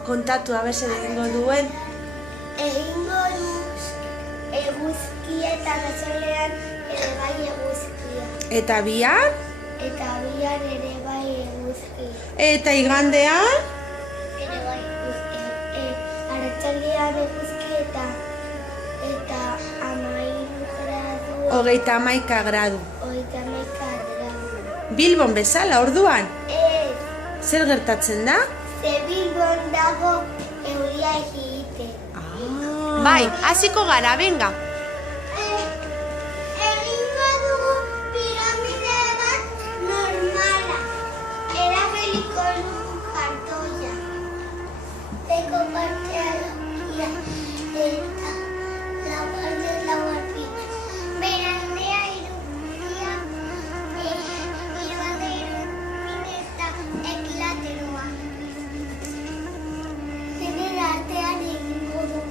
Kontatu, zer egingo duen. Egingo duz eguzkia eta gatzalean ere bai eguzkia. Eta bihar? Eta bihar ere bai eguzkia. Eta igandean? Ere bai eguzkia. Arratsaldean eguzkia eta 13 gradu. 31 gradu. 31 gradu. Bilbon bezala, orduan? Ez. Zer gertatzen da? Ze Bilbon dago euria egiten. Bai, hasiko gara, venga. Egingo dugu piramide bat normala. Erabiliko dugu kartoia. Beko partea lokia eta la parte la guapina. Berandea irudia, eta ekilateroa. Zenera artean egingo dugu.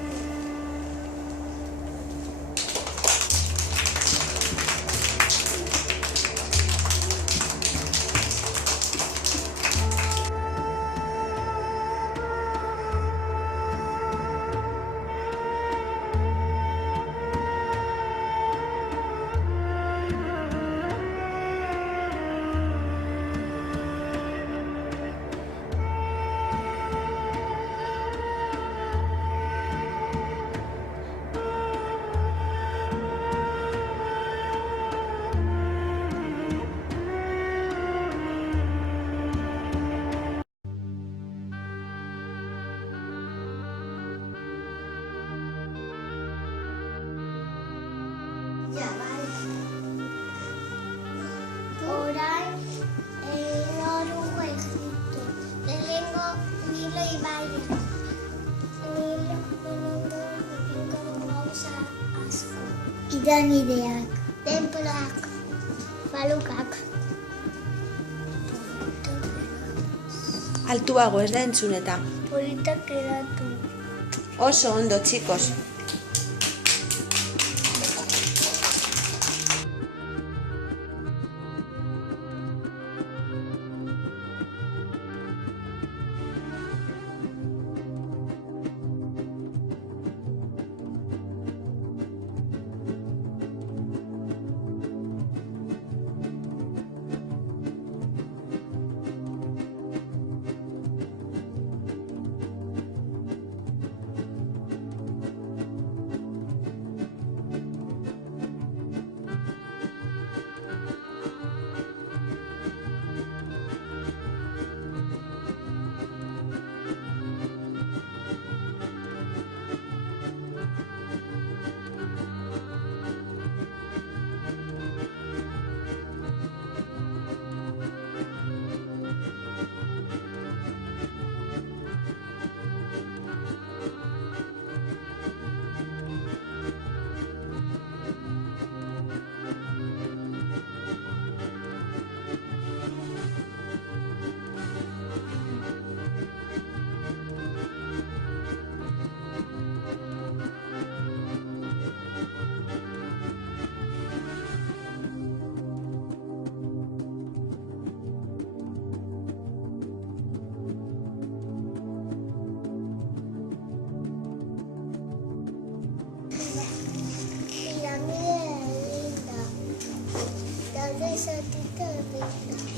Orain egingo dugu Egipto. Lehenengo Nilo ibaia. Lehenengo gauza asko. Piramideak, tenploak, balukak. Altuago, ez da entzun eta. Politak eratu. Oso ondo, txikos.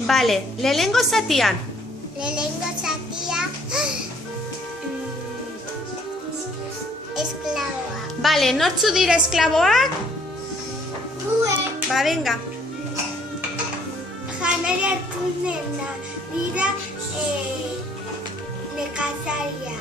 Bale, lehenengo zatian. Lehenengo zatia esklaboa. Bale, nortzu dira esklaboak? Guek Ba, venga. janari hartunen da dira nekazaria.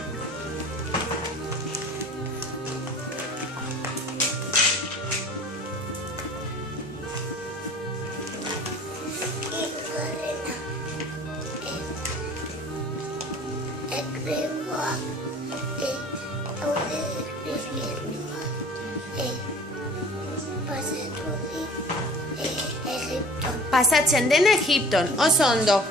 Pasatzen den Egipton, oso ondo.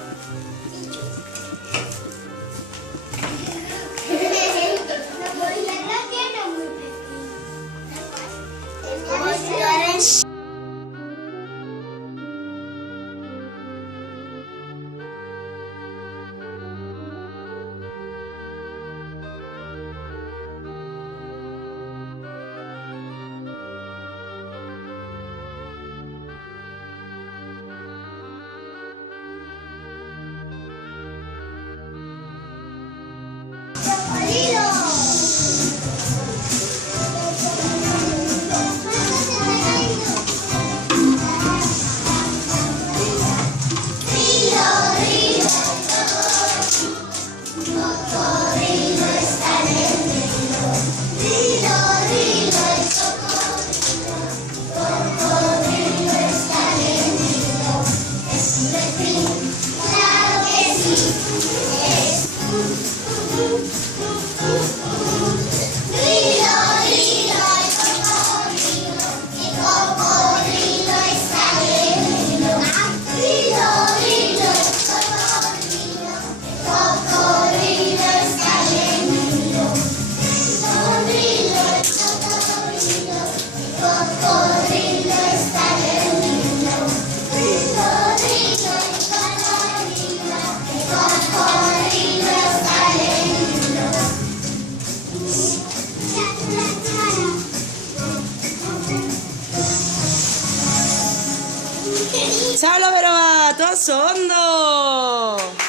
Zabla bero bat, oso ondo!